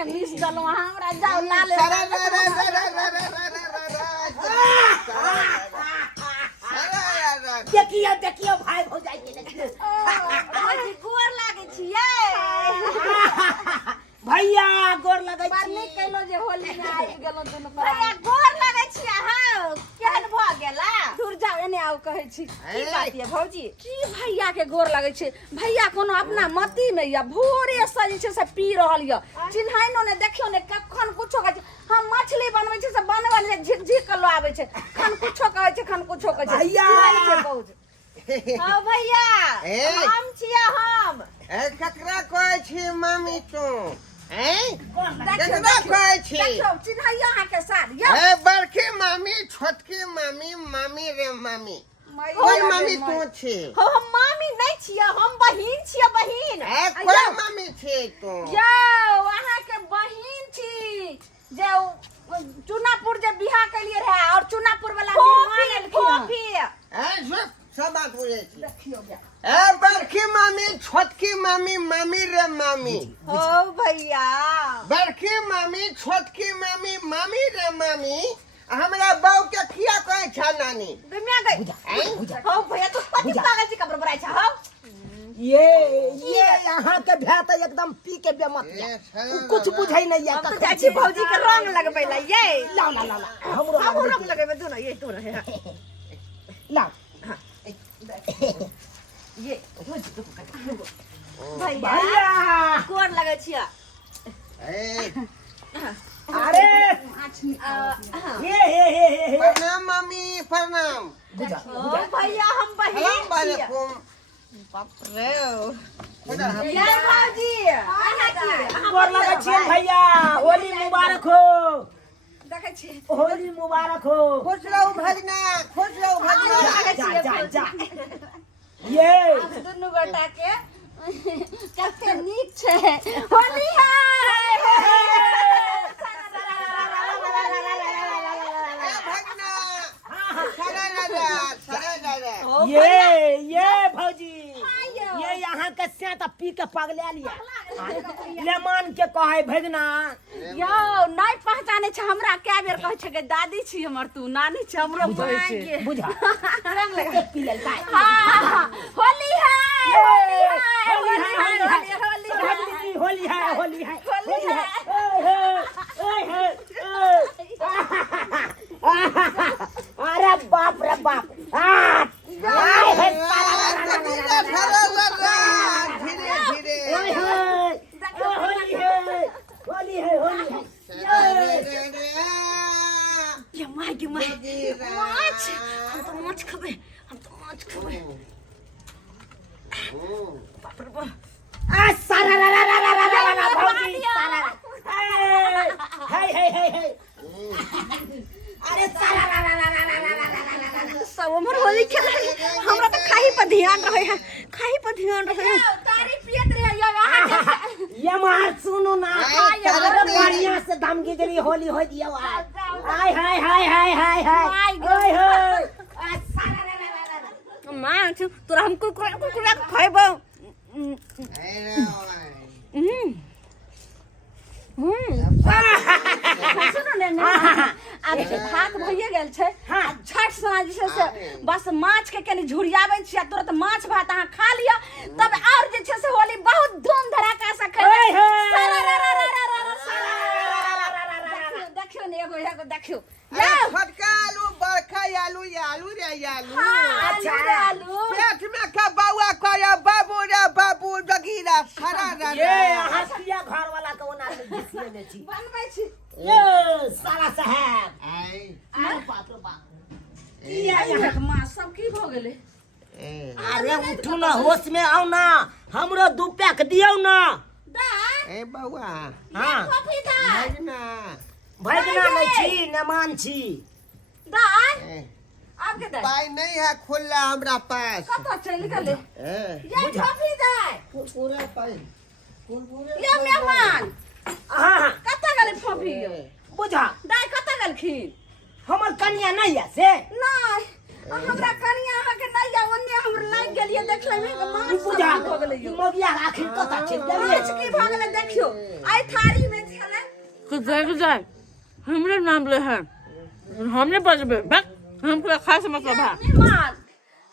के मिस गलो हमरा जाओ लाले देखियो देखियो भाई हो जाई के आज गोर लागे छियै भैया गोर लगै पर छी नहीं कहलो जे होली में आबि गेलो दुनु भैया गोर लागे छियै हां केहन भ गेला दूर जाओ एने आओ कहै छी की बात ये भौजी की भैया के गोर लागे छै भैया कोनो अपना मती में या भोरे से जे छै से पी रहल य चिन्हाइनो ने देखियो ने कखन कुछो कहै छै हम मछली बनबै छै से बनबै ने झिक झिक के लो आबै छै खन कुछो कहै छै खन कुछो कहै छै भैया हां भैया हम छियै हम ककरा कहै छी मामी तू देखियो कहै छी देखियो चिन्हैया अहाँ के साथ या बड़की मामी छोटकी मामी मामी रे मामी कोन मामी तू छी हम मामी नहीं छियै हम बहिन छियै बहिन कोन मामी छी तू यौ अहाँ के बहिन छी जे चुनापुर जे बियाह केलिए रहे और चुनापुर वाला मेहमान एलखिन सब बात बुझे छी देखियो बड़की मामी छोटकी मामी मामी रे मामी ओ भैया बड़की मामी छोटकी मामी मामी रे मामी हमरा बाऊ के खिया कहै छ नानी गमिया गई हो भैया तो पति पागल जी कबर बराई छ हो ये यहाँ के भै त एकदम पी के बेमत कुछ बुझै नहीं या तो चाची भौजी के रंग लगबै ला ये ला ला ला हमरो रंग लगबै दो ना ये तो रहे ला ये भैया कोन लगै छियै अरे ये प्रणाम मामी प्रणाम ओ भैया हम बहिन छियै बाप रे जय भौजी गोर लगै छी भैया होली मुबारक हो देखै छी होली मुबारक हो खुश रहू भजना खुश रहू भजना जा जा ये दुनु गोटा के कते नीक छै होली ये भौजी ये यहाँ के से त पी के पगला लिया लेमान के कहे भगना यौ नहीं पहचाने छ हमरा क्या बेर कहै छै के दादी छी हमर तू नानी छ हमरो कहै छै बुझा रंग लगा पी लेल काय हां होली है होली है होली है अरे बाप रे बाप माछ खबे हम तो माछ खबे बाप रे बाप आ सारा रा रा रा रा रा रा भौजी सारा हे अरे सारा रा रा रा रा सब हमर होली खेल हमरा तो खाही पर ध्यान रहे है खाही पर ध्यान रहे तारी पियत रहे ये मार सुनो ना बढ़िया से धमकी देली होली हो दियो हाय हाय हाय हाय हाय हाय ओए होय मां तोरा हम कुकुरा खइबो सुनो ने आगे भात भइए गेल छै छठ साँझ से बस माछ के कनी झुरियाबै छियै तुरंत माछ भात अहाँ खा लिअ तब और जे छै से होली बहुत धूम धड़ाका से खेबै देखियो ने एगो देखियो छोटका आलू बड़का आलू आलू रे आलू अच्छा आलू पेट में का बाबा कहया बाबू रे बाबू जगीरा सारा रे ये हसिया घर वाला के ओना से घिसिए ने छी बनबै छी ये सारा साहब अरे बाप रे बाप ई यहाँ मां सब की भ गेलै अरे उठू ना होश में आओ ना हमरो दू पैक दियो ना दाई बउआ हां कॉफी दाई भगना नहीं छी नेमान छी दाई अब के दाई पाई नहीं है खुला हमरा पास कत चल गेले ये बुझा। कॉफी दाई पूरा पाई ये मेहमान हां कत गेले कॉफी बुझा दाई कत गेलखिन हमर कन्या नहीं है से नहीं हमरा कनिया अहाँ के नहीं या ओन्ने हम लाग गेलिए देखले में के मां बुझा भ गेलै मोगिया आखिर कत चल गेलै की भ गेलै देखियो आई थारी में छले तो जाए हमरे नाम ले है हमने बजबे बस हमको खास मतलब है मेहमान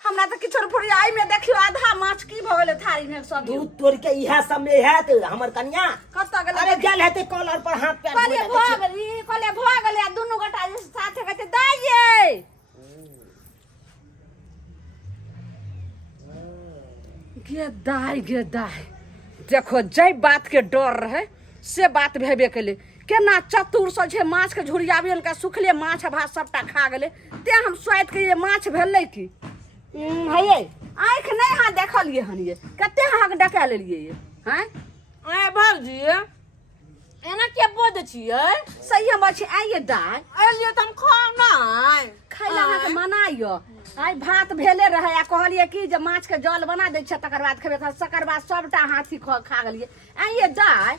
हमरा त किछो पूरी आई में देखियो आधा माछ की भ गेले थारी में सब दूध तोड़ के इहा सब में है तो हमर कन्या कत गेले अरे गेल हेते कॉलर पर हाथ पैर कले भ गेले दुनु गोटा जे साथे कहते दाइए गे दाई देखो जय बात के डर रहे से बात भेबे केले केना चतुर से जे माछ के झुरियाबे उनका सुखले माछ भात सबटा खा गेले ते हम स्वाद के ये माछ भेलै की हये आंख नहीं हां देखलिए हन ये कते हां डका लेलिए ये हैं ए भौजी एना के बोद छिए सही हम छी आइए दाई एलिए त हम खाओ ना खाइला हां के मनाइयो आई भात भेले रहे आ कहलिए कि जे माछ के जल बना दै छ तकर बाद खेबे तकर बाद सबटा हाथी खा गेलिए आइए दाई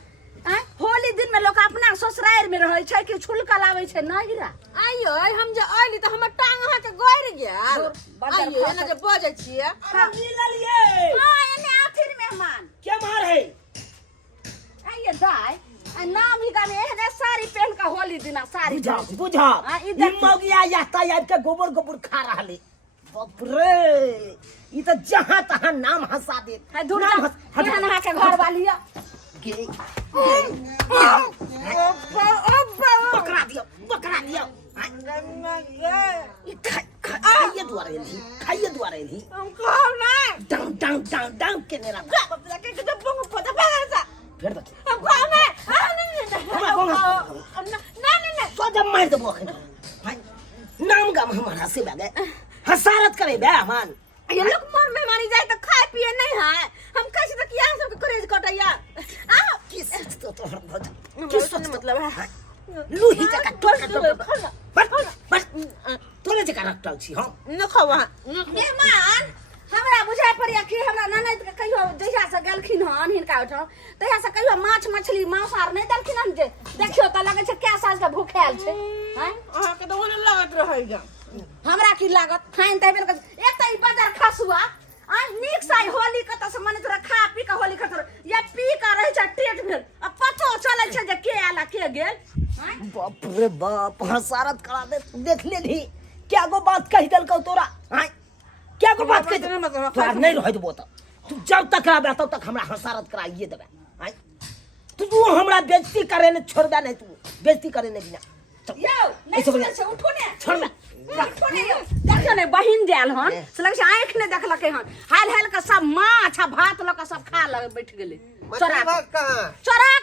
होली दिन में लोग अपना ससुराल में रहे छै कि छुलका लावे छै नहिरा आइयो हम जे आइली त हमर टांग अहाँ के गइर गेल आइयो एना जे बजै छिए मिललिए हां एने आखिर मेहमान के मार है आइए दाई नाम ही गाने एने साड़ी पहन के होली दिना साड़ी बुझा मौगिया या तैयार के गोबर खा रहले बाप रे ई त जहां तहां नाम हंसा दे है दूर हम नहा के घर वालिया के बकरा दियो खाइए दुआरे ली हम खाओ ना डाउन के नेरा के जब पंग पता पड़ा फिर देखिए हम खाओ ना तो जब मार देबो नाम गाम हमारा से बागे हसारत करे बे मान ये लोग मन में मानी जाए तो खाए पिए नहीं है हम कैसे तक यहाँ सब करेज कटैया आ किस किस मतलब है लूही जका बस तोरे जका रखल छी हम न खावा मेहमान हमरा बुझाय पड़िया कि हमरा ननद के कहियो जहिया से गेलखिन हन हिनका उठाओ तहिया से कहियो माछ मछली मांस आर नहीं देलखिन हन जे देखियो त लगे छै क्या साज के भूखेल छै हैं अहाँ के तो ओने लागत रहै जा हमरा की लागत खाइन तै बेन एक त ई बाजार खसुआ आ नीक साई होली कत से मने तोरा खा पी के होली खतर या पी के रह छै टेट भेल अब पतो चलै छै जे के आला के गेल हैं बाप रे बाप हसारत करा दे देख लेली क्या गो बात कह देलकौ तोरा हैं क्या को बात कहते तो नहीं रह देबो त तू जब तक आबे तब तक हमरा हसारत कराइए देबे हैं तू हमरा बेइज्जती करे ने छोड़बे नहीं तू बेइज्जती करे ने बिना यो नहीं से उठो ने छोड़ ले उठो ने देखो ने बहिन जाल हन से लगे आंख ने देखलकै हन हाल के सब माछ आ भात ल के सब खा ल बैठ गेले चोरा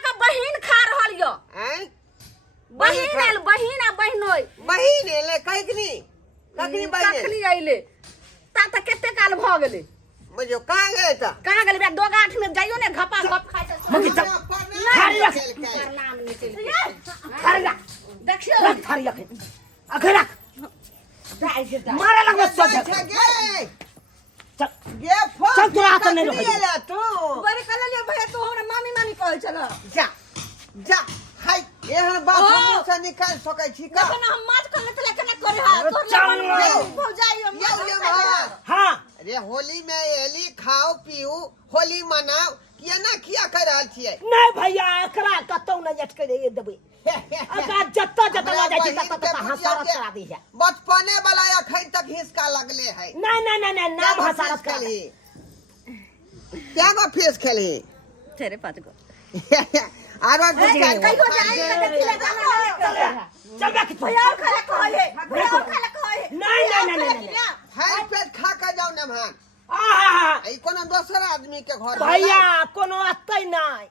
के बहिन खा रहल यो हैं बहिन आ बहिनोय बहिन एले कखनी कखनी आइले ता केते काल भ गेले मुझे कहां गए था कहां गेले बे दो गांठ में जाइयो ने घपा घप खाइ छै मगी तक खारी रख नाम निकल खारी रख देखियो रख खारी रख अखरा जाय जे मारा लगबे सोच चल ये फोन चल तोरा हाथ नहीं रह ले तू बड़े कलले भैया तू हमरा मामी कहै छला जा हाय एहन बात हम से निकाल सकै छी का लेकिन हम माछ कर लेते लेकिन करे हा भौजाई हां अरे होली में एली खाओ पियो होली मनाओ केना किया कर रहल छियै नहीं भैया एकरा कतौ न अटके दे देबे अका जत्ता जत्ता जाय छै तत्ता हसारत करा दी है बचपने वाला अखन तक हिसका लगले है नहीं नाम हसारत करी क्या को फेस खेली तेरे पास को आरो कहियो जाई चल बैठ भैया खाला कहले नहीं हाय पेट खा के जाओ न भान आहा ई कोनो दोसर आदमी के घर भैया कोनो अतै नहीं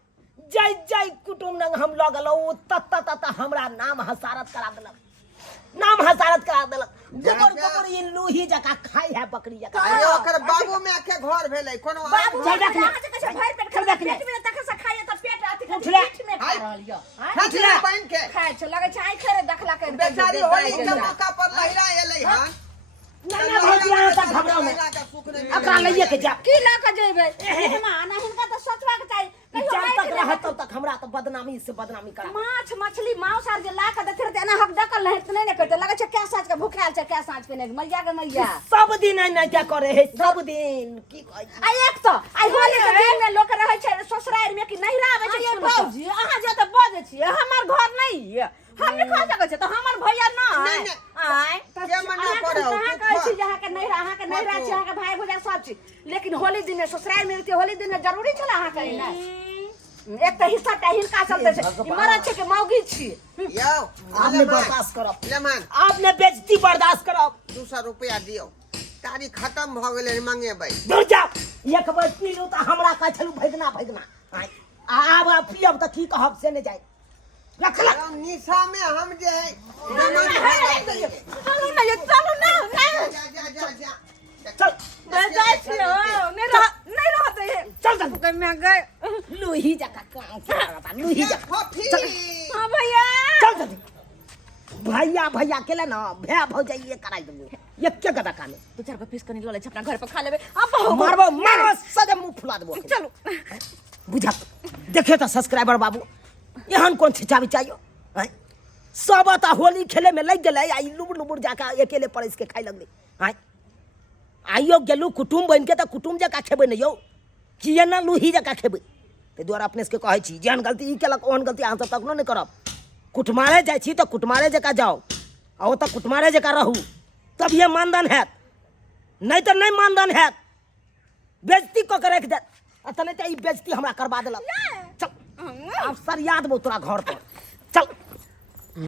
जय कुटुम नंग हम लगल ओ तत हमरा नाम हसारत करा देलक गोबर ई लूही जका खाई है बकरी जका अरे ओकर बाबू में के घर भेलै कोनो बाबू चल देख ले भर पेट खा पेट में तक से खाइए त पेट अथी उठ ले। पेट में खा रहल यो हटले बन के खाए छ लगे छै आइ खरे देखला के बेचारी होली के मौका पर लहरा एलै हन ना भैया तक घबराओ में अकरा लइए के जा की ला के जेबै मेहमान हिनका त सोचबा के चाही जब तक रहत तब तक हमरा तो बदनामी से बदनामी करा माछ मछली मांस आर जे ला के देते रहते एना हक डकल नहीं त नहीं करते लगे छै क्या साँझ के भूखाल छै क्या साँझ के नहीं मैया सब दिन नहीं क्या करे है सब दिन की कहै आ एक तो आई होली के दिन में लोग रहे छै ससुराल में कि नहीं आवे छै ये भौजी अहाँ जे त बजे छियै हमर घर नहीं हम नहीं खा सकै छै तो हमर भैया ना है नहीं, आय क्या मना करो? कहां कहै छी जहां के नहीं अहाँ के नहीं रह छी अहाँ के भाई भैया सब छी लेकिन होली दिन में ससुराल में रहते होली दिन में जरूरी छला अहाँ के नहीं एक तो हिस्सा टा हिलका सब दे छै मरद छै के मौगी छी यो आपने बर्दाश्त करब लेमन आपने बेइज्जती बर्दाश्त करब 200 रुपया दियो तारीख खत्म भ गेलै मंगेबै दूर जाओ एक बार पी लो तो हमरा कहै छलू भगना आय आब पियब तऽ की कहब से नहि जाय रखला निशा में हम जे है लेमन चलू ना ये चलू ना जा चल जाय छी नहीं रहत है चल चल के मैं गए लूही जका काम करता लूही जका फफी हां भैया चल चल भैया केला ना भैया भौजाई ये कराई दूंगी ये क्या गदा काने दो चार को पीस कनी लो ले अपना घर पे खा लेबे अब मारबो सदे मुंह फुला देबो चलो बुझा देखे तो सब्सक्राइबर बाबू एहन कोन छिचावी चाहिए हैं सब आता होली खेले में लग गेलै आई लुबुर जाका अकेले परस के खाइ लगलै हैं आइयो गेलू कुटुम बन के त कुटुम जका खेबै न यौ किए न लूही जका खेबै ते द्वारा अपने से कहै छी जेहन गलती ई केलक ओहन गलती अहाँ सब तकनो नहि करब कुटमारे जाइ छी त कुटमारे जका जाओ आ ओतऽ कुटमारे जका रहू तब ये मानदान हैत नहीं तो नहीं मानदान हैत बेइज्जती कऽ के रख देत आ तने त ई बेइज्जती हमरा करबा देलक चल अब सर याद बो तोरा घर पर चल